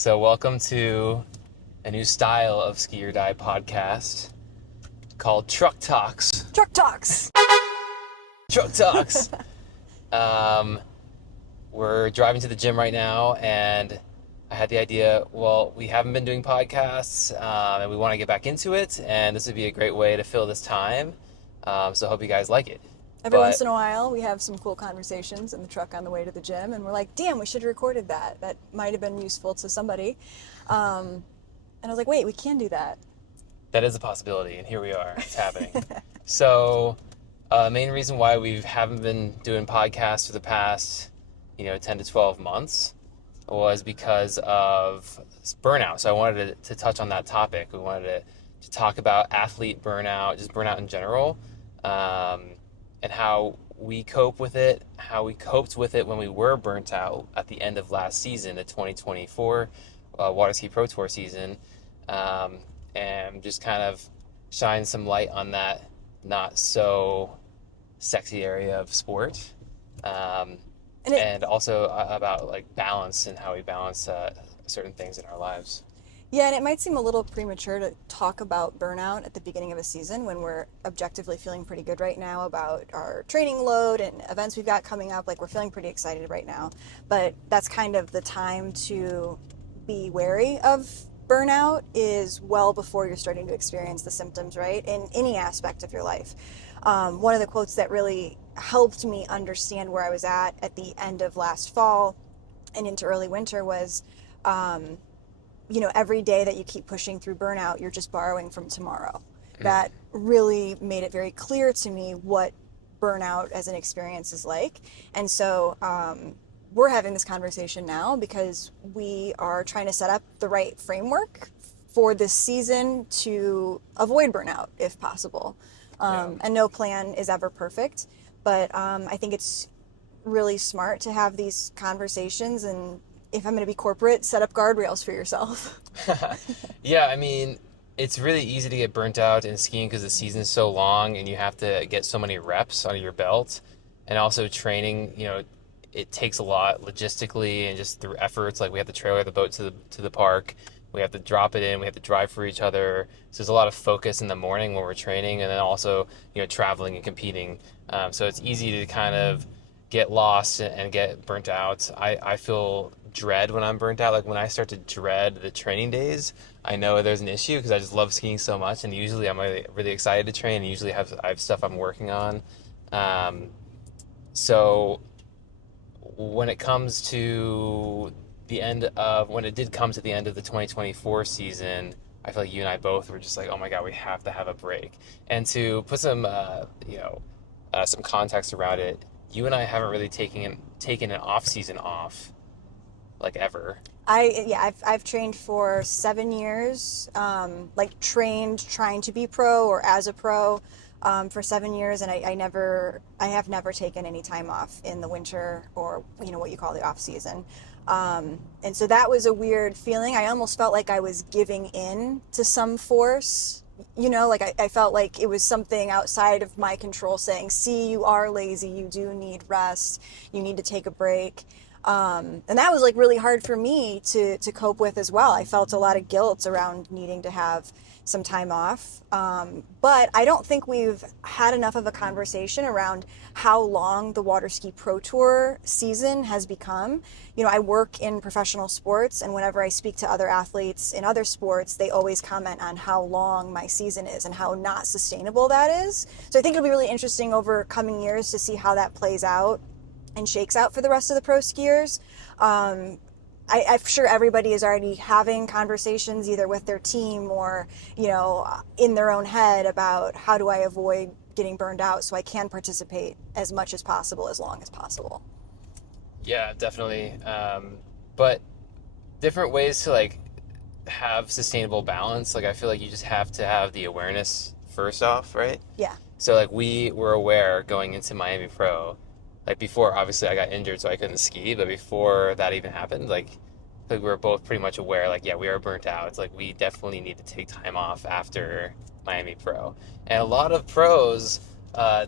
So welcome to a new style of Ski or Die podcast called Truck Talks. Truck Talks! Truck Talks! We're driving to the gym right now, and I had the idea, well, we haven't been doing podcasts, and we want to get back into it, and this would be a great way to fill this time. So I hope you guys like it. Every once in a while, we have some cool conversations in the truck on the way to the gym, and we're like, damn, we should have recorded that. That might have been useful to somebody. And I was like, wait, we can do that. That is a possibility, and here we are. It's happening. So, main reason why we haven't been doing podcasts for the past, 10 to 12 months was because of burnout. So I wanted to touch on that topic. We wanted to talk about athlete burnout, just burnout in general, and how we cope with it, how we coped with it when we were burnt out at the end of last season, the 2024 Water Ski Pro Tour season, and just kind of shine some light on that not so sexy area of sport, and also about like balance and how we balance certain things in our lives. Yeah, and it might seem a little premature to talk about burnout at the beginning of a season when we're objectively feeling pretty good right now about our training load and events we've got coming up. Like, we're feeling pretty excited right now. But that's kind of the time to be wary of burnout, is well before you're starting to experience the symptoms, right? In any aspect of your life. One of the quotes that really helped me understand where I was at the end of last fall and into early winter was, every day that you keep pushing through burnout, you're just borrowing from tomorrow. That really made it very clear to me what burnout as an experience is like. And so we're having this conversation now because we are trying to set up the right framework for this season to avoid burnout if possible. And no plan is ever perfect, but I think it's really smart to have these conversations, and if I'm going to be corporate, set up guardrails for yourself. Yeah, I mean, it's really easy to get burnt out in skiing because the season's so long and you have to get so many reps under your belt. And also training, it takes a lot logistically and just through efforts. Like, we have to trailer the boat to the park. We have to drop it in. We have to drive for each other. So there's a lot of focus in the morning when we're training, and then also, traveling and competing. So it's easy to kind of get lost and get burnt out. I feel dread when I'm burnt out. Like, when I start to dread the training days, I know there's an issue because I just love skiing so much, and usually I'm really excited to train, and usually I have stuff I'm working on. So when it comes to when it did come to the end of the 2024 season, I feel like you and I both were just like, oh my God, we have to have a break. And to put some some context around it, you and I haven't really taken an off season off, like, ever. I've trained for 7 years, trained trying to be pro or as a pro for 7 years, and I have never taken any time off in the winter, or what you call the off season. And so that was a weird feeling. I almost felt like I was giving in to some force. I felt like it was something outside of my control saying, see, you are lazy, you do need rest, you need to take a break. And that was like really hard for me to cope with as well. I felt a lot of guilt around needing to have some time off. But I don't think we've had enough of a conversation around how long the Water Ski Pro Tour season has become. I work in professional sports, and whenever I speak to other athletes in other sports, they always comment on how long my season is and how not sustainable that is. So I think it'll be really interesting over coming years to see how that plays out and shakes out for the rest of the pro skiers. I'm sure everybody is already having conversations either with their team or, in their own head about how do I avoid getting burned out so I can participate as much as possible, as long as possible. Yeah, definitely. But different ways to have sustainable balance. Like, I feel like you just have to have the awareness first off, right? Yeah. So we were aware going into Miami Pro. Like, before, obviously, I got injured, so I couldn't ski. But before that even happened, we were both pretty much aware, we are burnt out. It's like, we definitely need to take time off after Miami Pro. And a lot of pros,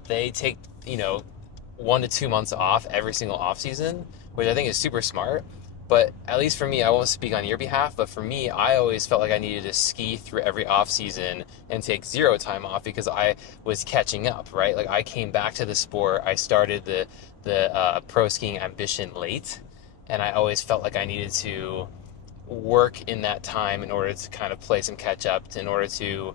they take, 1 to 2 months off every single off season, which I think is super smart. But at least for me, I won't speak on your behalf, but for me, I always felt like I needed to ski through every off season and take zero time off because I was catching up, right? Like I came back to the sport, I started the pro skiing ambition late, and I always felt like I needed to work in that time in order to kind of play some catch up, in order to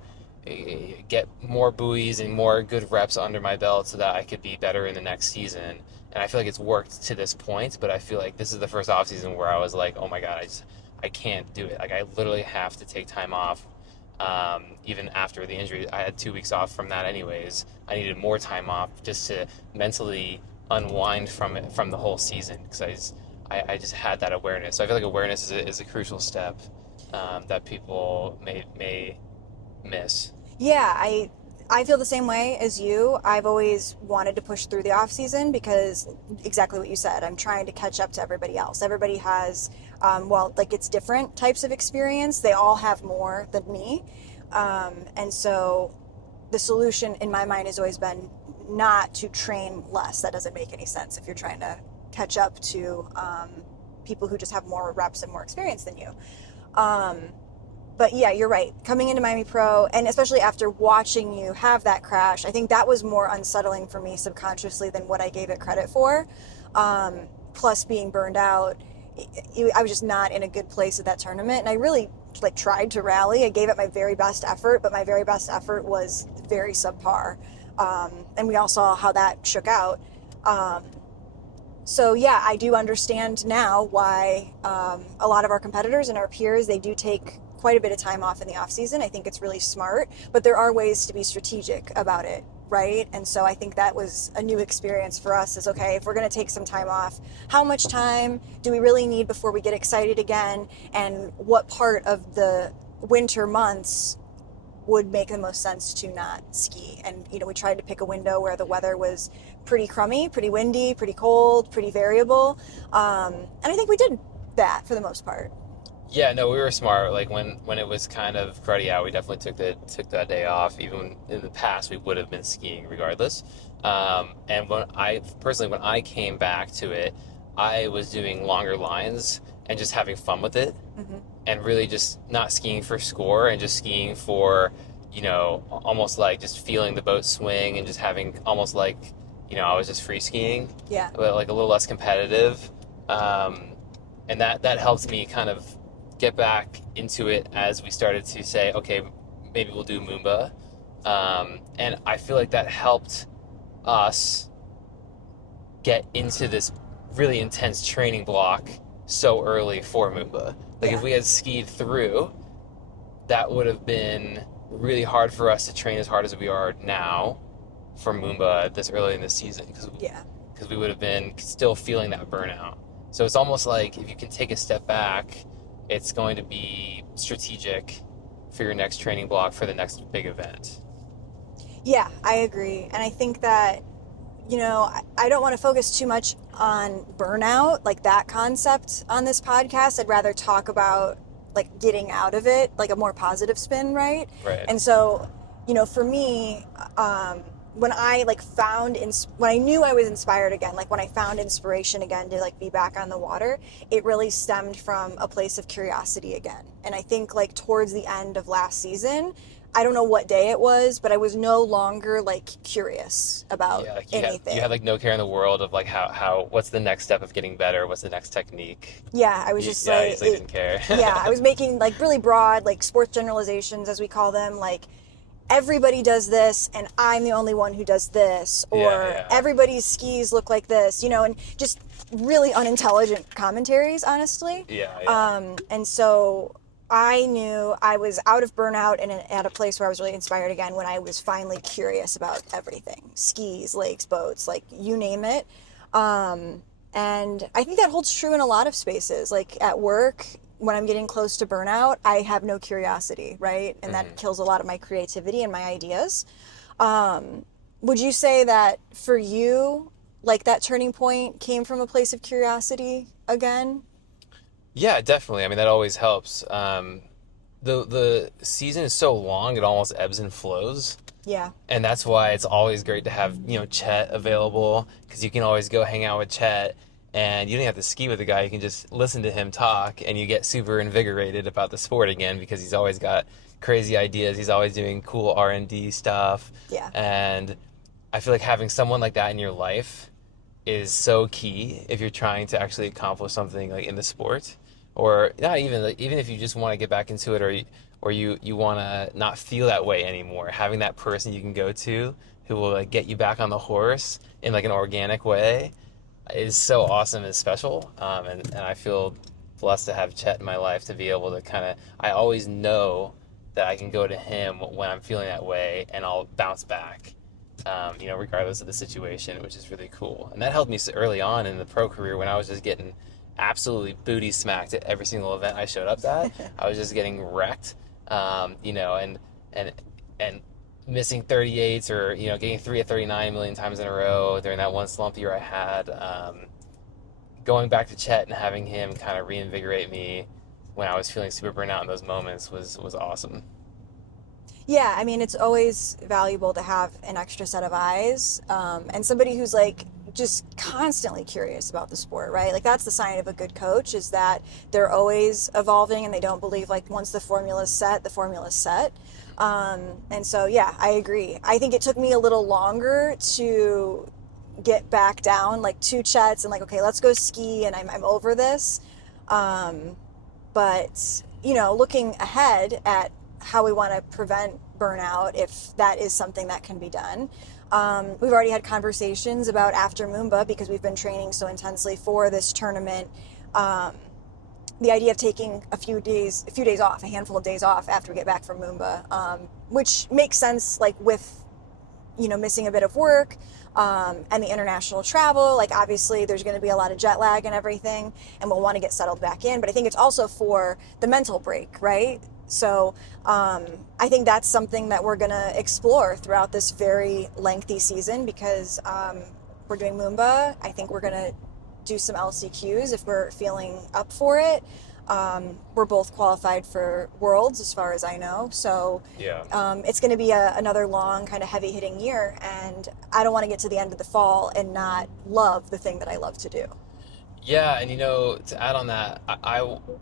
get more buoys and more good reps under my belt so that I could be better in the next season. And I feel like it's worked to this point, but I feel like this is the first off season where I was like, oh my god, I can't do it. Like I literally have to take time off. Even after the injury, I had 2 weeks off from that anyways. I needed more time off just to mentally unwind from it, from the whole season, because I just had that awareness. So I feel like awareness is a crucial step that people may miss. Yeah, I feel the same way as you. I've always wanted to push through the off season because exactly what you said. I'm trying to catch up to everybody else. Everybody has, well, like it's different types of experience. They all have more than me, and so the solution in my mind has always been not to train less. That doesn't make any sense if you're trying to catch up to people who just have more reps and more experience than you. Um, but yeah, you're right. Coming into Miami Pro, and especially after watching you have that crash, I think that was more unsettling for me subconsciously than what I gave it credit for. Plus, being burned out, I was just not in a good place at that tournament, and I really like tried to rally. I gave it my very best effort, but my very best effort was very subpar. And we all saw how that shook out. So yeah, I do understand now why a lot of our competitors and our peers, they do take quite a bit of time off in the off season. I think it's really smart, but there are ways to be strategic about it, right? And so I think that was a new experience for us is, okay, if we're going to take some time off, how much time do we really need before we get excited again? And what part of the winter months would make the most sense to not ski? And, we tried to pick a window where the weather was pretty crummy, pretty windy, pretty cold, pretty variable. And I think we did that for the most part. Yeah, no, we were smart. Like when it was kind of cruddy out, we definitely took that day off. Even in the past, we would have been skiing regardless. And when I came back to it, I was doing longer lines and just having fun with it, Mm-hmm. and really just not skiing for score and just skiing for, almost like just feeling the boat swing and just having almost like, I was just free skiing, Yeah. but like a little less competitive. And that helped me kind of get back into it as we started to say, okay, maybe we'll do Moomba. And I feel like that helped us get into this really intense training block so early for Moomba. Like Yeah. if we had skied through, that would have been really hard for us to train as hard as we are now for Moomba this early in the season, Yeah. because we would have been still feeling that burnout. So it's almost like if you can take a step back, it's going to be strategic for your next training block for the next big event. Yeah, I agree. And I think that, I don't want to focus too much on burnout, like that concept on this podcast. I'd rather talk about like getting out of it, like a more positive spin, right? Right. And so, for me, when I like when I knew I was inspired again, like when I found inspiration again to like be back on the water, it really stemmed from a place of curiosity again. And I think like towards the end of last season, I don't know what day it was, but I was no longer like curious about like anything. You had like no care in the world of like how what's the next step of getting better, what's the next technique. Yeah, I was You just didn't care. Yeah, I was making like really broad like sports generalizations, as we call them, like everybody does this and I'm the only one who does this, or everybody's skis look like this, and just really unintelligent commentaries, honestly. And so I knew I was out of burnout and at a place where I was really inspired again when I was finally curious about everything: skis, lakes, boats, like you name it. And I think that holds true in a lot of spaces. Like at work, when I'm getting close to burnout, I have no curiosity, right? And that kills a lot of my creativity and my ideas. Would you say that for you, like that turning point came from a place of curiosity again? Yeah, definitely. I mean, that always helps. The season is so long; it almost ebbs and flows, Yeah. and that's why it's always great to have Chet available, because you can always go hang out with Chet and you don't have to ski with the guy. You can just listen to him talk, and you get super invigorated about the sport again because he's always got crazy ideas. He's always doing cool R&D stuff, Yeah. and I feel like having someone like that in your life is so key if you're trying to actually accomplish something like in the sport, or not even like, even if you just want to get back into it, or you want to not feel that way anymore. Having that person you can go to who will like get you back on the horse in like an organic way is so awesome and special. And I feel blessed to have Chet in my life to be able to kind of, I always know that I can go to him when I'm feeling that way and I'll bounce back, regardless of the situation, which is really cool. And that helped me early on in the pro career when I was just getting absolutely booty smacked at every single event I showed up at. I was just getting wrecked, and and missing 38s or getting 3 at 39 a million times in a row during that one slump year I had. Going back to Chet and having him kind of reinvigorate me when I was feeling super burnt out in those moments was awesome. Yeah, I mean, it's always valuable to have an extra set of eyes, and somebody who's like just constantly curious about the sport, right? Like that's the sign of a good coach is that they're always evolving and they don't believe like once the formula's set, the formula's set. And so, yeah, I agree. I think it took me a little longer to get back down like two chets and like, okay, let's go ski and I'm over this. Um, but, looking ahead at how we want to prevent burnout, if that is something that can be done. We've already had conversations about after Moomba because we've been training so intensely for this tournament. The idea of taking a few days off, a handful of days off after we get back from Moomba, which makes sense, like with, missing a bit of work, and the international travel. Like obviously there's going to be a lot of jet lag and everything, and we'll want to get settled back in. But I think it's also for the mental break, right? So I think that's something that we're going to explore throughout this very lengthy season because we're doing Moomba. I think we're going to do some LCQs if we're feeling up for it. We're both qualified for Worlds as far as I know. So Yeah. it's going to be another long kind of heavy hitting year. And I don't want to get to the end of the fall and not love the thing that I love to do. Yeah, and to add on that, I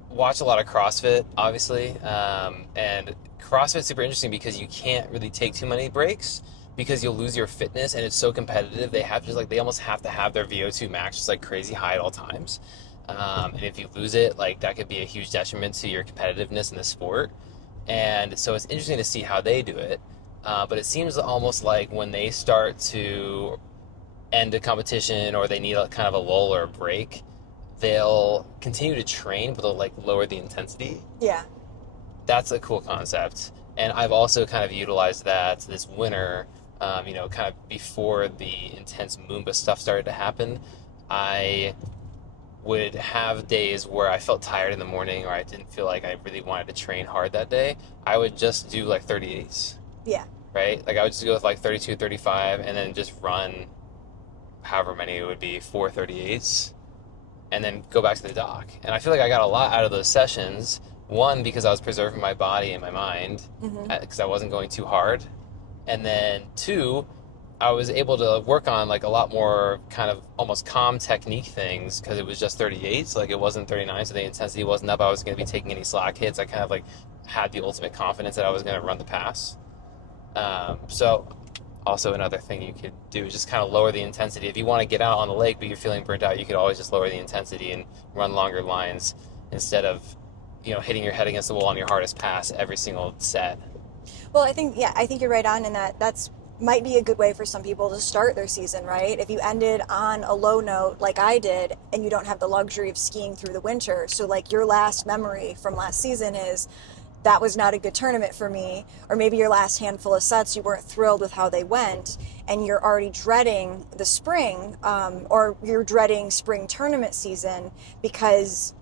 watch a lot of CrossFit, obviously, and CrossFit's super interesting because you can't really take too many breaks because you'll lose your fitness, and it's so competitive. They almost have to have their VO2 max just like crazy high at all times, and if you lose it, like that could be a huge detriment to your competitiveness in the sport. And so it's interesting to see how they do it, but it seems almost like when they start to end a competition or they need a kind of a lull or a break, they'll continue to train, but they'll like lower the intensity. Yeah. That's a cool concept. And I've also kind of utilized that this winter, kind of before the intense Moomba stuff started to happen. I would have days where I felt tired in the morning or I didn't feel like I really wanted to train hard that day. I would just do like 38s, Yeah. right? Like I would just go with like 32, 35 and then just run however many it would be, 438s, and then go back to the dock. And I feel like I got a lot out of those sessions. One, because I was preserving my body and my mind, because I wasn't going too hard. And then two, I was able to work on like a lot more kind of almost calm technique things because it was just 38s, like it wasn't 39, so the intensity wasn't up. I wasn't going to be taking any slack hits. I kind of like had the ultimate confidence that I was going to run the pass. So also another thing you could do is just kind of lower the intensity. If you want to get out on the lake but you're feeling burnt out, you could always just lower the intensity and run longer lines instead of hitting your head against the wall on your hardest pass every single set. Well, I think you're right on in that's might be a good way for some people to start their season, right? If you ended on a low note like I did and you don't have the luxury of skiing through the winter, so like your last memory from last season is that was not a good tournament for me, or maybe your last handful of sets you weren't thrilled with how they went and you're already dreading the spring, or you're dreading spring tournament season because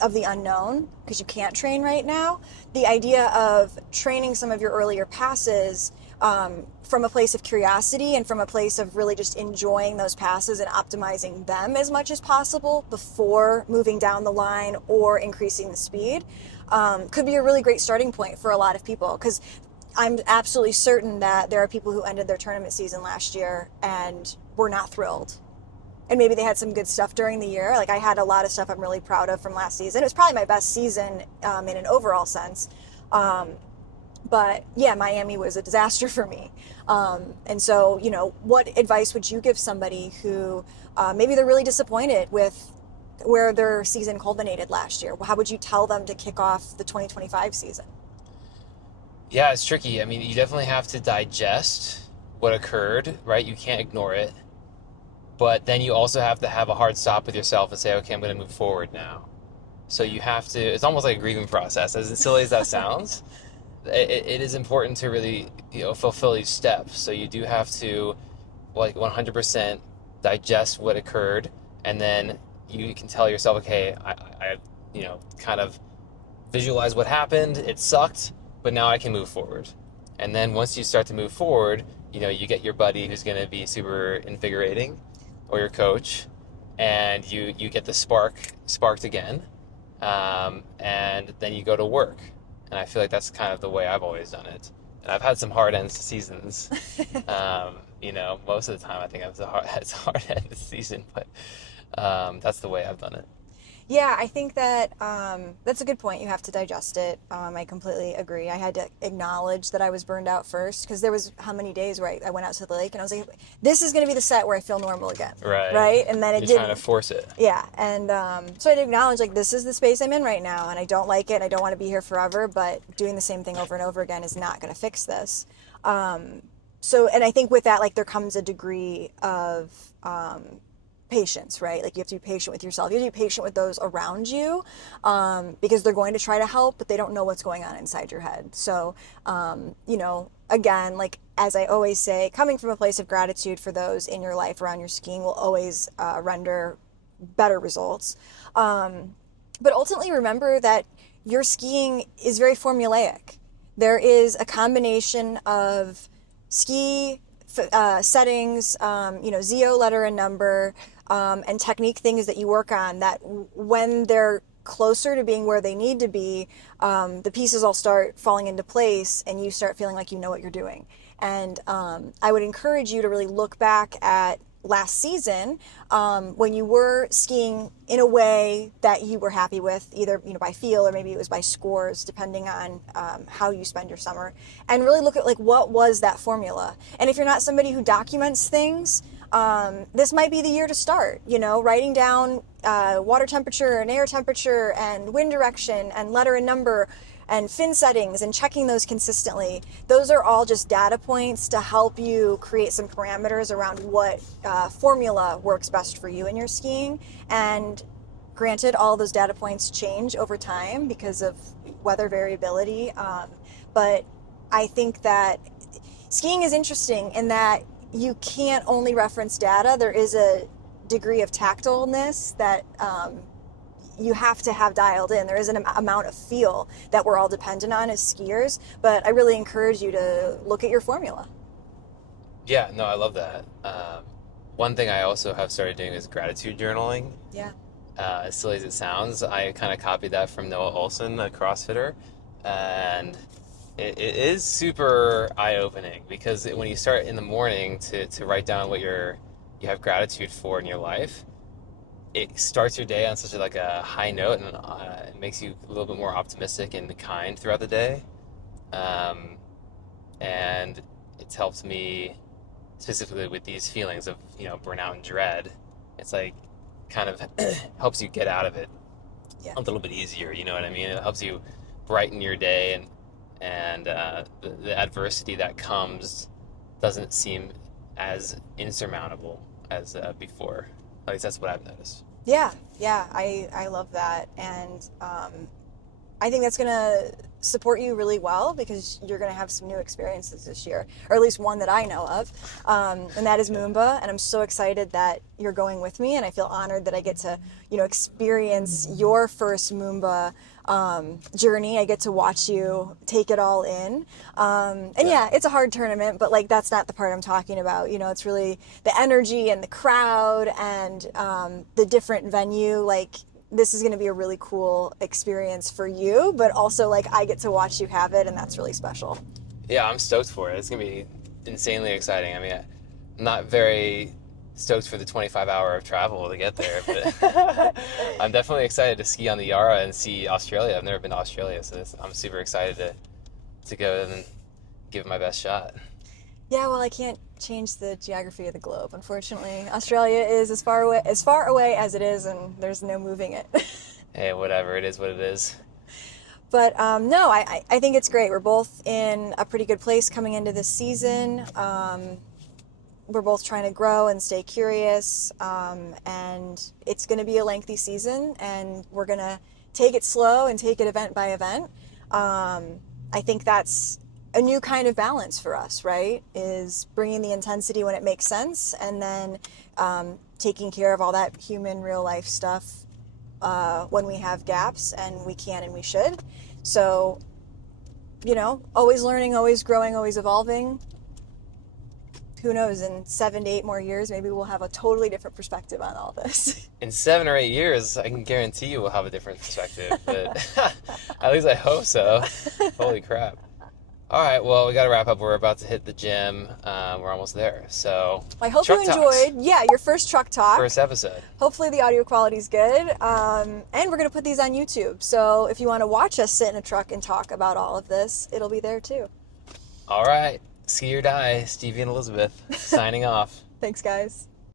of the unknown, because you can't train right now. The idea of training some of your earlier passes from a place of curiosity and from a place of really just enjoying those passes and optimizing them as much as possible before moving down the line or increasing the speed could be a really great starting point for a lot of people, because I'm absolutely certain that there are people who ended their tournament season last year and were not thrilled. and maybe they had some good stuff during the year. Like I had a lot of stuff I'm really proud of from last season. It was probably my best season in an overall sense. But yeah, Miami was a disaster for me. And so, what advice would you give somebody who maybe they're really disappointed with where their season culminated last year? How would you tell them to kick off the 2025 season? Yeah, it's tricky. I mean, you definitely have to digest what occurred, right? You can't ignore it. But then you also have to have a hard stop with yourself and say, okay, I'm going to move forward now. So you have to, it's almost like a grieving process, as silly as that sounds. It is important to really, fulfill each step. So you do have to, like, 100% digest what occurred, and then you can tell yourself, okay, I kind of visualize what happened. It sucked, but now I can move forward. And then once you start to move forward, you get your buddy who's going to be super invigorating, or your coach, and you get the sparked again, and then you go to work. And I feel like that's kind of the way I've always done it. And I've had some hard end seasons. Most of the time I think it's a hard end season, but that's the way I've done it. Yeah, I think that that's a good point. You have to digest it. I completely agree. I had to acknowledge that I was burned out first, because there was how many days where I went out to the lake and I was like, this is going to be the set where I feel normal again. Right. Right? And then it didn't. You're trying to force it. Yeah. And so I had to acknowledge, like, this is the space I'm in right now, and I don't like it, and I don't want to be here forever, but doing the same thing over and over again is not going to fix this. And I think with that, like, there comes a degree of patience, right? Like, you have to be patient with yourself. You have to be patient with those around you, because they're going to try to help, but they don't know what's going on inside your head. So, again, like, as I always say, coming from a place of gratitude for those in your life around your skiing will always render better results. But ultimately, remember that your skiing is very formulaic. There is a combination of ski settings, ZO, letter, and number, and technique things that you work on that when they're closer to being where they need to be, the pieces all start falling into place and you start feeling like you know what you're doing. And I would encourage you to really look back at last season, when you were skiing in a way that you were happy with, either by feel or maybe it was by scores, depending on how you spend your summer, and really look at, like, what was that formula. And if you're not somebody who documents things, this might be the year to start, writing down water temperature and air temperature and wind direction and letter and number and fin settings, and checking those consistently. Those are all just data points to help you create some parameters around what formula works best for you in your skiing. And granted, all those data points change over time because of weather variability. But I think that skiing is interesting in that you can't only reference data. There is a degree of tactileness that you have to have dialed in. There is an amount of feel that we're all dependent on as skiers, but I really encourage you to look at your formula. Yeah, no, I love that. One thing I also have started doing is gratitude journaling. Yeah. As silly as it sounds, I kind of copied that from Noah Olson, a CrossFitter, and it is super eye-opening, because when you start in the morning to write down what you have gratitude for in your life, it starts your day on such a high note, and it makes you a little bit more optimistic and kind throughout the day. And it's helped me specifically with these feelings of burnout and dread. It's like kind of helps you get out of it a little bit easier. You know what I mean? It helps you brighten your day, and the adversity that comes doesn't seem as insurmountable as before. At least that's what I've noticed. Yeah, I love that. And I think that's going to support you really well, because you're going to have some new experiences this year, or at least one that I know of, and that is Moomba. And I'm so excited that you're going with me, and I feel honored that I get to experience your first Moomba journey. I get to watch you take it all in, and yeah, it's a hard tournament, but like that's not the part I'm talking about. It's really the energy and the crowd and the different venue. Like, this is going to be a really cool experience for you, but also like I get to watch you have it, and that's really special. Yeah, I'm stoked for it. It's going to be insanely exciting. I mean, I'm not very stoked for the 25-hour of travel to get there. But I'm definitely excited to ski on the Yara and see Australia. I've never been to Australia, so I'm super excited to go and give it my best shot. Yeah, well, I can't change the geography of the globe, unfortunately. Australia is as far away as it is, and there's no moving it. Hey, whatever, it is what it is. But no, I think it's great. We're both in a pretty good place coming into this season. We're both trying to grow and stay curious, and it's going to be a lengthy season, and we're going to take it slow and take it event by event. I think that's a new kind of balance for us, right? Is bringing the intensity when it makes sense, and then taking care of all that human real life stuff when we have gaps, and we can and we should. So, always learning, always growing, always evolving. Who knows, in 7 to 8 more years, maybe we'll have a totally different perspective on all this. In 7 or 8 years, I can guarantee you we'll have a different perspective, but at least I hope so. Holy crap. All right, well, we got to wrap up. We're about to hit the gym. We're almost there. So, I hope you enjoyed. Yeah, your first truck talk. First episode. Hopefully the audio quality is good. And we're going to put these on YouTube. So if you want to watch us sit in a truck and talk about all of this, it'll be there too. All right. Ski or die. Stevie and Elizabeth signing off. Thanks, guys.